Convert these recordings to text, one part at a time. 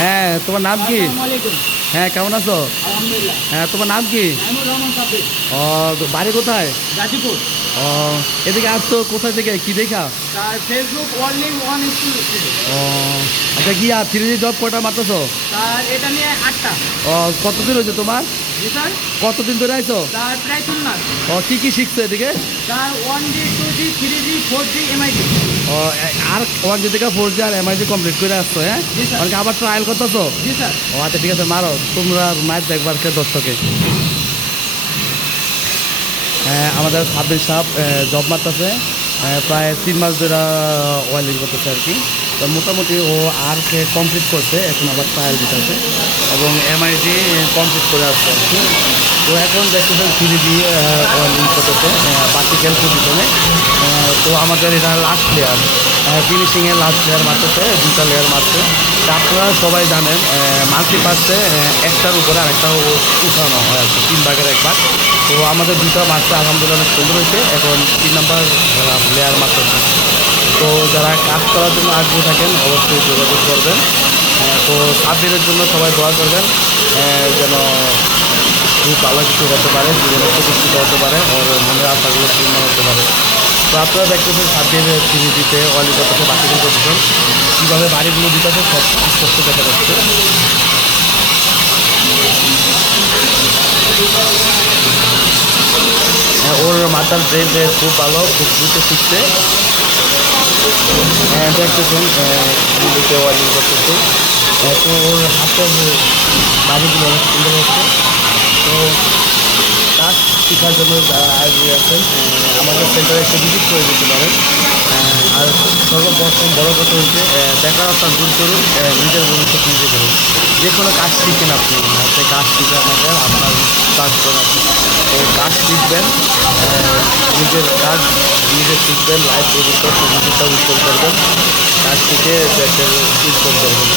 হ্যাঁ, তোমার নাম কি? আসসালামু হ্যাঁ, কেমন আছো? আলহামদুলিল্লাহ। হ্যাঁ, তোমার নাম কি? নাইমুর রহমান সাব্বির, ও, বাড়ি কোথায়? গাজীপুর। ও, এদিকে আসছো কোথায় থেকে, কি দেখা? তার ফেসবুক ওয়ার্ল্ডিং ওয়ান স্কুল থেকে। ও, আচ্ছা, কি আর 3D জব কটা মারতেছো? তার এটা নিয়ে 8টা। ও, কতদিন হয়েছে তোমার? জি স্যার। কতদিন ধরে আইছো? তার প্রায় 3 মাস। ও, কি কি শিখছো এদিকে? তার 1G 2G 3G 4G MIG। ও, আর 1G থেকে 4G আর MIG কমপ্লিট করে আসছো, হ্যাঁ? জি স্যার। অনেকে আবার ট্রায়াল করতেছো? জি স্যার। ও আচ্ছা, ঠিক আছে, মারো তোমরা ম্যাচ দেখবার কে দর্শকে। হ্যাঁ, আমাদের সাব্বির সাহেব জব মারতেছে, প্রায় 3 মাস ধরে ওয়েল্ডিং করতেছে আর কি। তো মোটামুটি ও আর কে কমপ্লিট করছে, এখন আবার ট্রায়াল দিতেছে এবং MIG কমপ্লিট করে আসছে আর কি। তো এখন দেখতেছেন 3D ওয়েল্ডিং করতেছে ভার্টিক্যাল পজিশনে। তো আমাদের এটা লাস্ট লেয়ার, ফিনিশিংয়ের লাস্ট লেয়ার মারতেছে, 2টা লেয়ার মারছে। তা আপনারা সবাই জানেন মাল্টিপার্সে একটার উপরে আরেকটা উঠানো হয় আর কি, 3 ভাগের 1 ভাগ। তো আমাদের 2টা মারছে, আলহামদুলিল্লাহ অনেক সুন্দর হয়েছে। এখন 3 নাম্বার লেয়ার মারতেছে। তো যারা কাজ করার জন্য আগ্রহী থাকেন অবশ্যই যোগাযোগ করবেন। তো সাব্বিরের জন্য সবাই দোয়া করবেন, যেন খুব ভালো কিছু হতে পারে, জীবনে প্রতিষ্ঠিত হতে পারে, ওর মনের আশাগুলো পূর্ণ হতে পারে। তো আপনারা দেখতেছেন সাব্বির 3Dতে ওয়ালি করতেছে, বাকিগুলো করতেছেন, কীভাবে বাড়িগুলো দিতেছে সব স্পষ্ট দেখা যাচ্ছে। ওর মাথার ব্রেন খুব ভালো, খুব দ্রুত শিখছে। দেখতেছেন দিল্লিতে ওয়ার্ল্ডিং করতেছে। তো ওর হাতের বাড়িগুলো অনেক সুন্দর হচ্ছে। তো কাজ শেখার জন্য যারা আগ্রহী আছেন আমাদের সেন্টারে এসে ভিজিট করে দিতে পারেন। আর সর্বপ্রথম বড় কথা হচ্ছে বেকারত্ব দূর করুন, নিজের ভবিষ্যৎ নিজে করুন। যে কোনো কাজ শিখেন আপনি, হাতে কাজ শিখে থাকেন আপনার কাজ করেন আপনি। তো কাজ শিখবেন, নিজের কাজ নিজে শিখবেন, লাইফ ভবিষ্যৎ ভবিষ্যৎটা উজ্জ্বল করবেন, কাজ শিখে দেশের উজ্জ্বল করবেন।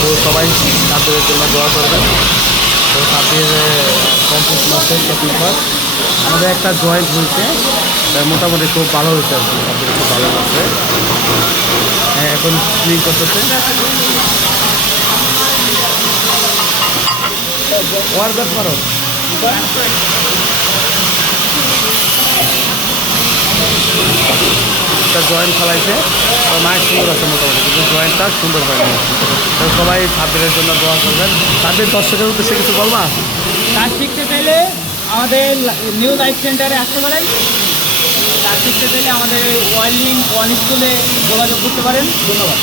তো সবাই তাদের জন্য দোয়া করবেন। তো তাদের কমপ্লিট মাসে সেকেন্ড ফার্স্ট আমাদের একটা জয়েন্ট হয়েছে, মোটামুটি খুব ভালো হয়েছে আর কি, তাদের খুব ভালো লাগছে। এখন ক্লিন করতেছে, ওয়ার্ক করো। একটা জয়েন্ট ফেলাইছে, তো মায়ের সুন্দর আছে মোটামুটি, কিন্তু জয়েন্টটা সুন্দর হয়নি। তো সবাই সাব্বিরের জন্য দোয়া করবেন। সাব্বির দর্শকের উদ্দেশ্যে কিছু বলবা? কাজ শিখতে চাইলে আমাদের নিউ লাইফ সেন্টারে আসতে পারেন। কাজ শিখতে চাইলে আমাদের ওয়ার্ল্ডিং ওয়ান স্কুলে যোগাযোগ করতে পারেন। ধন্যবাদ।